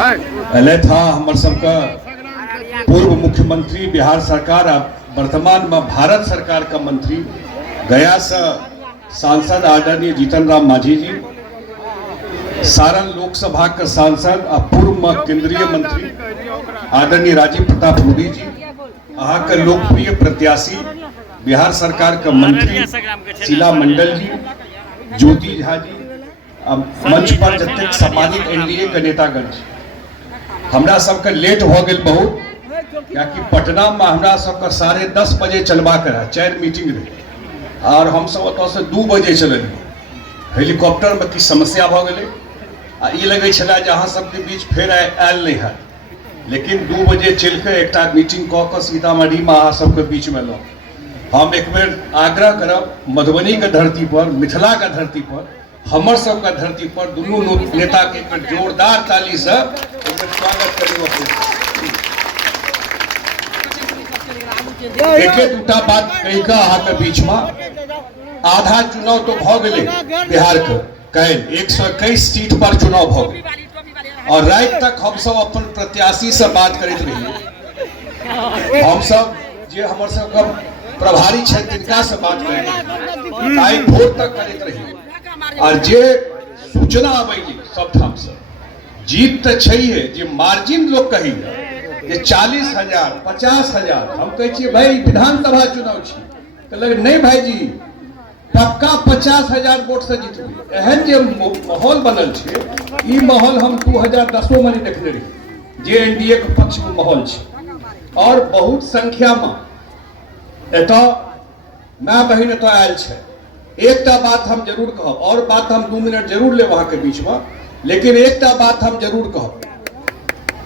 पहले था हमर सबका पूर्व मुख्यमंत्री बिहार सरकार वर्तमान में भारत सरकार का मंत्री गया से सांसद आदरणीय जीतन राम मांझी जी, सारण लोकसभा के सांसद और पूर्व केंद्रीय मंत्री आदरणीय राजीव प्रताप रूडी जी, अहाँ के लोकप्रिय प्रत्याशी बिहार सरकार के मंत्री शीला मंडल जी, ज्योति झा जी, मंच पर जतेक सम्मानित एनडीए के नेतागण, हमरा सबके लेट हो गए बहुत, क्योंकि पटना में हमरा सबके 10:30 बजे चलबा के रहा, 4 मीटिंग रहे और हम सब ओतऽ से 2 बजे चलिए। हेलीकॉप्टर में किछु समस्या भ गए आ ई लगे छला जे अहाँ सबके बीच फेर आयल नहीं है, लेकिन 2 बजे चल के एक मीटिंग कऽ के सीतामढ़ी में अहाँ सबके बीच में लो। हम एक बेर आग्रह करब मधुबनी के धरती पर, मिथिला के धरती पर, हमर सबके धरती पर दुनू नेता के एक जोरदार ताली से स्वागत करियो। एक दूटा बात कही के अहाँ के बीच में, आधा चुनाव तो भ गए बिहार के, कल 121 सीट पर चुनाव भ गए और रात तक हम सब अपन प्रत्याशी से बात करते रहिए। हम सब जे हमर सबके प्रभारी छे तिनका से बात करें, आई भोर तक करते रहिए और जे सूचना आबैली सब ठाम से जीत तो छैहे, जे मार्जिन लोग कही जे 40,000 50,000, हम कहे छिए भाई विधानसभा चुनाव छी, कहलक नहीं भाई जी पक्का 50,000 वोट से जीतबे। एहन जे माहौल बनल छे, ई माहौल हम 2010 में नहीं देखने रही, जे एनडीए के पक्ष में माहौल छे और बहुत संख्या में एतऽ माय बहिन एतऽ आयल छे। एकटा बात हम जरूर कहब, और बात हम 2 मिनट जरूर ले वहां के बीच में, लेकिन एकटा बात हम जरूर कहब,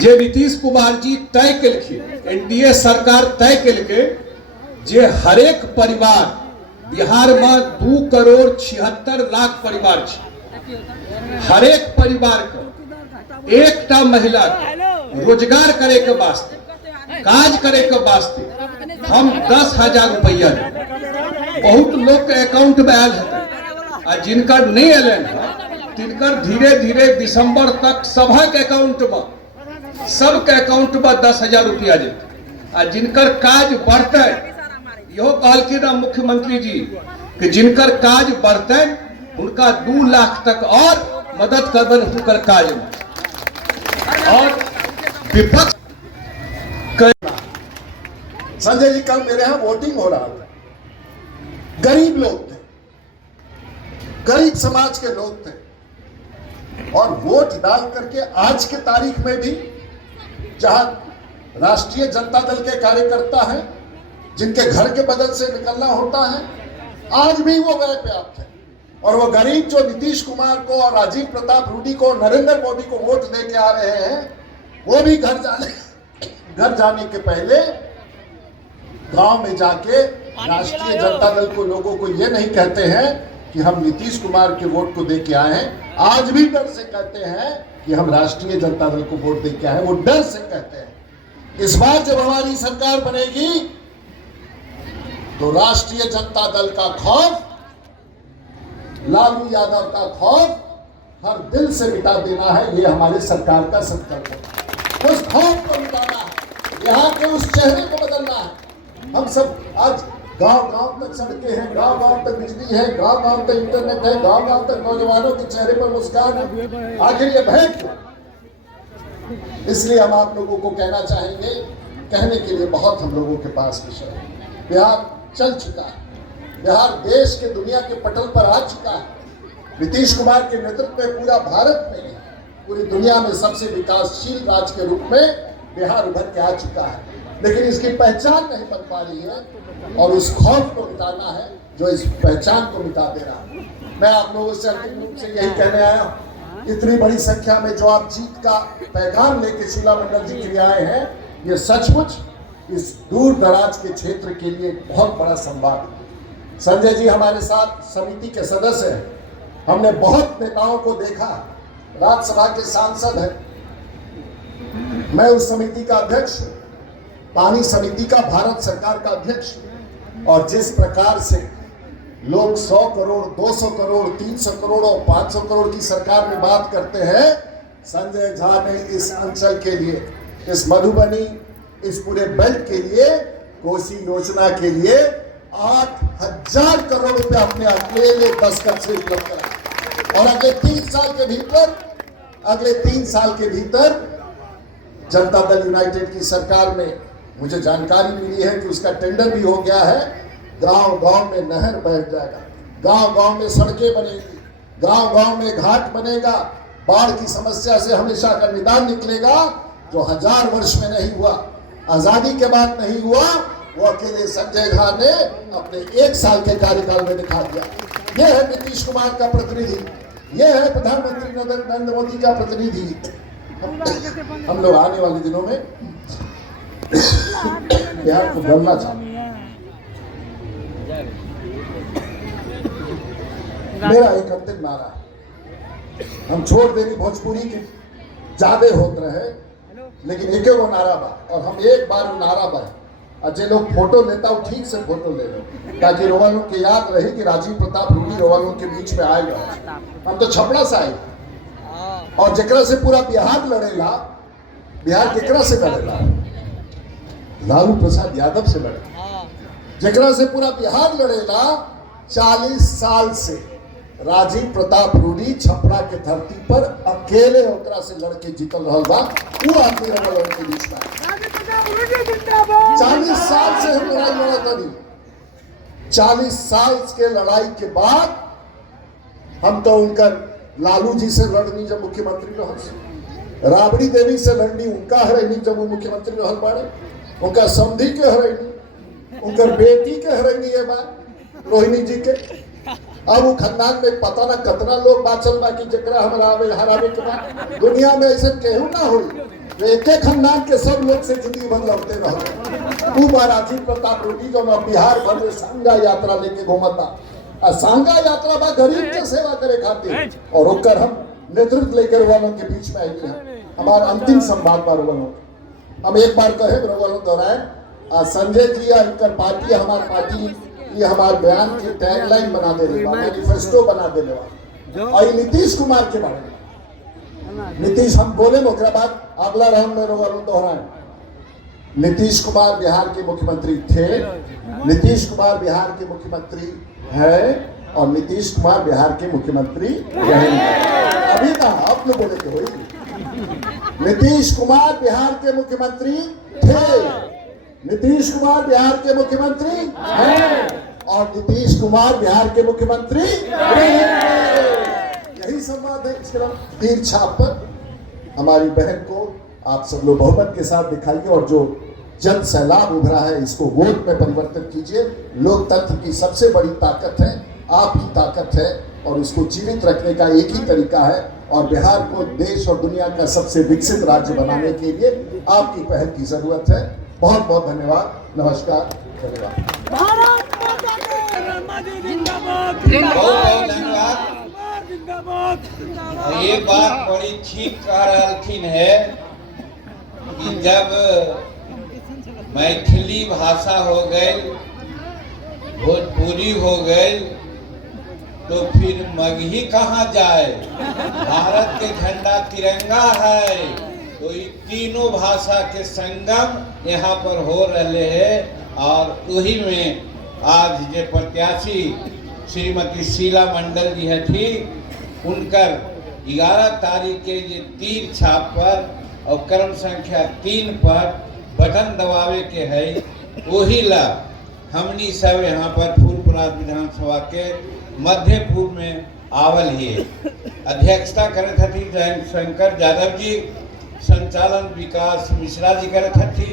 जे नीतीश कुमार जी तय केलखिन, एनडीए सरकार तय केलकै जे हरेक परिवार बिहार में 2,76,00,000 परिवार छे, हरेक परिवार के एकटा महिला के रोजगार करे के वास्ते, काज करे के वास्ते हम 10,000 रुपया दें। बहुत लोग के अकाउंट में आयल है और जिनकर नहीं एलन है तिनकर धीरे धीरे दिसंबर तक सबक अकाउंट में, सबके अकाउंट में 10,000 रुपया देते और जिनकर काज बढ़ते, यो कहलखिन मुख्यमंत्री जी कि जिनकर काज बढ़ते उनका 2 लाख तक और मदद करबन उनकर काज में। और विपक्ष संजय जी, कल मेरे यहाँ वोटिंग हो रहा था, गरीब लोग थे, गरीब समाज के लोग थे और वोट डाल करके आज के तारीख में भी जहां राष्ट्रीय जनता दल के कार्यकर्ता हैं जिनके घर के बदल से निकलना होता है, आज भी वो गए पे आप थे और वो गरीब जो नीतीश कुमार को और राजीव प्रताप रूडी को, नरेंद्र मोदी को वोट देके आ रहे हैं, वो भी घर जाने के पहले गांव में जाके राष्ट्रीय जनता दल को, लोगों को ये नहीं कहते हैं कि हम नीतीश कुमार के वोट को देके आए हैं, आज भी डर से कहते हैं कि हम राष्ट्रीय जनता दल को वोट देके आए हैं, वो डर से कहते हैं। इस बार जब हमारी सरकार बनेगी तो राष्ट्रीय जनता दल का खौफ, लालू यादव का खौफ हर दिल से मिटा देना है, ये हमारे सरकार का संकल्प है। उस खौफ को मिटाना है, यहाँ के उस चेहरे को बदलना है। हम सब आज गांव-गांव तक सड़कें हैं, गांव-गांव तक बिजली है, गांव-गांव तक इंटरनेट है, गांव-गांव तक नौजवानों के चेहरे पर मुस्कान है। आखिर ये भय क्यों? इसलिए हम आप लोगों को कहना चाहेंगे, कहने के लिए बहुत हम लोगों के पास विषय है। बिहार चल चुका है, बिहार देश के दुनिया के पटल पर आ चुका है। नीतीश कुमार के नेतृत्व में पूरा भारत में, पूरी दुनिया में सबसे विकासशील राज्य के रूप में बिहार उभर के आ चुका है, लेकिन इसकी पहचान नहीं बन पा रही है और उस खौफ को मिटाना है जो इस पहचान को मिटा दे रहा है। मैं आप लोगों से अंतिम रूप से यही कहने आया हूँ, इतनी बड़ी संख्या में जो आप जीत का पैगाम लेके शीला मंडल जी के लिए आए हैं, ये सचमुच इस दूर दराज के क्षेत्र के लिए बहुत बड़ा संवाद है। संजय जी हमारे साथ समिति के सदस्य हैं, हमने बहुत नेताओं को देखा, राज्यसभा के सांसद हैं, मैं उस समिति का अध्यक्ष हूँ, पानी समिति का भारत सरकार का अध्यक्ष, और जिस प्रकार से लोग 100 करोड़, 200 करोड़, 300 करोड़ और 500 करोड़ की सरकार में बात करते हैं, संजय झा ने इस अंचल के लिए, इस मधुबनी, इस पूरे बेल्ट के लिए, कोसी योजना के लिए 8,000 करोड़ रुपए अपने अकेले दस्तखत से उपलब्ध कराए। और अगले 3 साल के भीतर जनता दल यूनाइटेड की सरकार में मुझे जानकारी मिली है कि उसका टेंडर भी हो गया है। गांव-गांव में नहर बैठ जाएगा, गांव-गांव में सड़कें बनेगी, गांव-गांव में घाट बनेगा, बाढ़ की समस्या से हमेशा का निदान निकलेगा, जो 1000 वर्ष में नहीं हुआ, आजादी के बाद नहीं हुआ, वो अकेले संजय झा ने अपने 1 साल के कार्यकाल में दिखा दिया। ये है नीतीश कुमार का प्रतिनिधि, ये है प्रधानमंत्री नरेंद्र मोदी का प्रतिनिधि। हम लोग आने वाले दिनों में बिहार को गढ़ना चाहते हैं। मेरा एक अंतिम नारा है, हम छोड़ देनी भोजपुरी की ज्यादा होते रहे, लेकिन एक वो नारा बा, और हम एक बार नारा बा और जे लोग फोटो लेता हो ठीक से फोटो ले लो, ताकि रोवा लोग के याद रहे कि राजीव प्रताप रूडी रोवा लोग के बीच में आएगा। हम तो छपड़ा से आए, और जेकरा से पूरा बिहार लड़ेला, बिहार केकरा से लड़ेला? लालू प्रसाद यादव से लड़े। जेकरा से पूरा बिहार लड़ेला, 40 साल से राजीव प्रताप रूडी छपरा के धरती पर अकेले ओकरा से लड़के जीतल रहल बा। वो आदमी रहल उनके बीच में 40 साल से हम लड़ाई लड़त रही। 40 साल के लड़ाई के बाद हम तो उनकर लालू जी से लड़नी जब मुख्यमंत्री रहल, राबड़ी देवी से लड़नी उनका हरैनी जब वो मुख्यमंत्री रहल बाड़े, उनका समधी के हरैनी, उनकर बेटी के हरैनी है बात रोहिणी जी के। अब वो खानदान में पता ना कितना लोग बाचल बा कि जकरा हमरा हरावे के बाद दुनिया में ऐसे केहू ना हो, एक एक खानदान के सब लोग से जिंदगी भर लड़ते रहे। वो बा राजीव प्रताप रूडी जो बिहार भर में सांगा यात्रा लेके घूमता, और सांगा यात्रा बा गरीब के सेवा करे खातिर, और ओकर हम नेतृत्व लेकर वालों के बीच में आई हैं। हमारा अंतिम संवाद बा वालों, हम एक बार कहे वालों दोहराए, संजय जी या इनकर पार्टी, हमारी पार्टी ये हमारे बयान की टैगलाइन बना दे रही, मैनिफेस्टो बना दे रही। और नीतीश कुमार के बारे में, नीतीश हम बोले ओकरा बाद अगला राउंड में दोहराए। नीतीश कुमार बिहार के मुख्यमंत्री थे, नीतीश कुमार बिहार के मुख्यमंत्री है, और नीतीश कुमार बिहार के मुख्यमंत्री रहेंगे। अभी ना अब लोग बोले के हुई, नीतीश कुमार बिहार के मुख्यमंत्री थे, नीतीश कुमार बिहार के मुख्यमंत्री हैं, और नीतीश कुमार बिहार के मुख्यमंत्री यही संवाद है। इसके बाद तीर छाप पर हमारी बहन को आप सब लोग बहुमत के साथ दिखाइए, और जो जन सैलाब उभरा है इसको वोट में परिवर्तित कीजिए। लोकतंत्र की सबसे बड़ी ताकत है, आपकी ताकत है, और इसको जीवित रखने का एक ही तरीका है, और बिहार को देश और दुनिया का सबसे विकसित राज्य बनाने के लिए आपकी पहल की जरूरत है। बहुत बहुत धन्यवाद, नमस्कार, धन्यवाद। ये बात बड़ी ठीक कह रहलखिन है कि जब मैथिली भाषा हो गई, भोजपुरी हो गई, तो फिर मगही कहाँ जाए? भारत के झंडा तिरंगा है, तो ये तीनों भाषा के संगम यहाँ पर हो रहे हैं। और वही में आज जो प्रत्याशी श्रीमती शीला मंडल जी है थी, उनकर 11 तारीख के ये तीर छाप पर और क्रम संख्या 3 पर बटन दबावे के है, वही ला हमनी सब यहाँ पर फूलपुर विधानसभा के मध्यपुर में आवल ही अध्यक्षता करे थी जयंत शंकर यादव जी, संचालन विकास मिश्रा जी करे थी,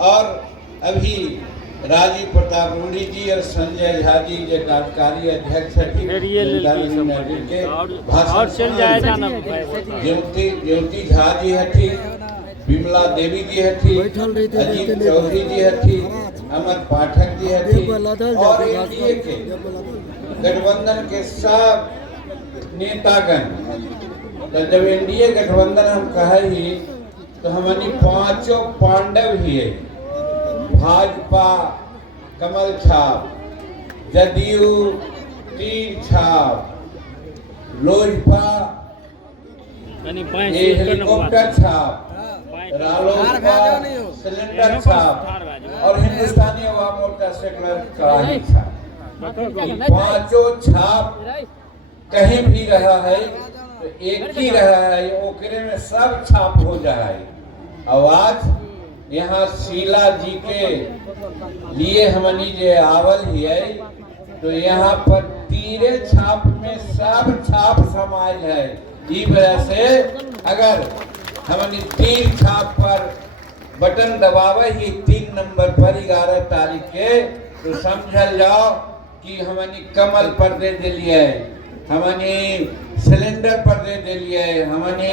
और अभी राजीव प्रताप रूडी जी और संजय झा जी जो कार्यकारी अध्यक्ष ज्योति झा जी हथी, विमला देवी जी हथी, अजीत चौधरी जी हथी, अमर पाठक जी हथी, और एनडीए के गठबंधन के सब नेतागण। तो जब एनडीए गठबंधन हम कहे ही तो हमारी 5 पांडव ही है, भाजपा कमल छाप, जदयू तीर छाप, लोजपा ये हेलीकॉप्टर छाप, रालोसपा सिलेंडर छाप और हिंदुस्तानी अवाम मोर्चा सेकुलर कड़ाही छाप, पांचों छाप कहीं भी रहा है तो एक ही रहा है, ओकरे में सब छाप हो जा रहा है। और आज यहाँ शीला जी के लिए हमनी जे आवल ही है तो यहाँ पर तीरे छाप में सब छाप समायल है। इस वजह से अगर हमनी तीर छाप पर बटन दबावे ही 3 नंबर पर 11 तारीख के तो समझल जाओ कि हमनी कमल पर दे दिलिए, हमनी सिलेंडर पर दे दिलिए, हमनी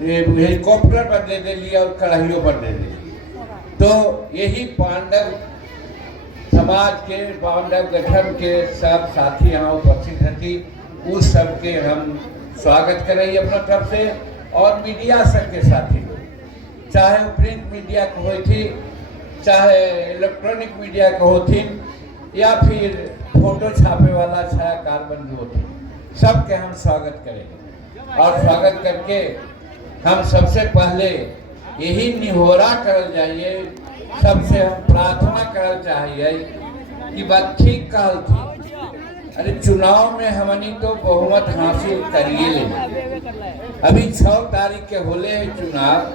हेलीकॉप्टर पर दे दिलिए और कढ़ाइयों पर दे दिलिए। तो यही पांडव समाज के, पांडव गठन के सब साथी यहाँ उपस्थित रहती, उस सबके हम स्वागत करें अपना तरफ से। और मीडिया सबके साथी, चाहे प्रिंट मीडिया को हो थी, चाहे इलेक्ट्रॉनिक मीडिया को होती, या फिर फोटो छापे वाला छायाकार बंधु होती, सबके हम स्वागत करेंगे। और स्वागत करके हम सबसे पहले यही निहोरा करल जाइए, सबसे हम प्रार्थना करल चाहिए कि बात ठीक कहल थी। अरे चुनाव में हमनी तो बहुमत हासिल करिए ले, अभी 6 तारीख के होले चुनाव।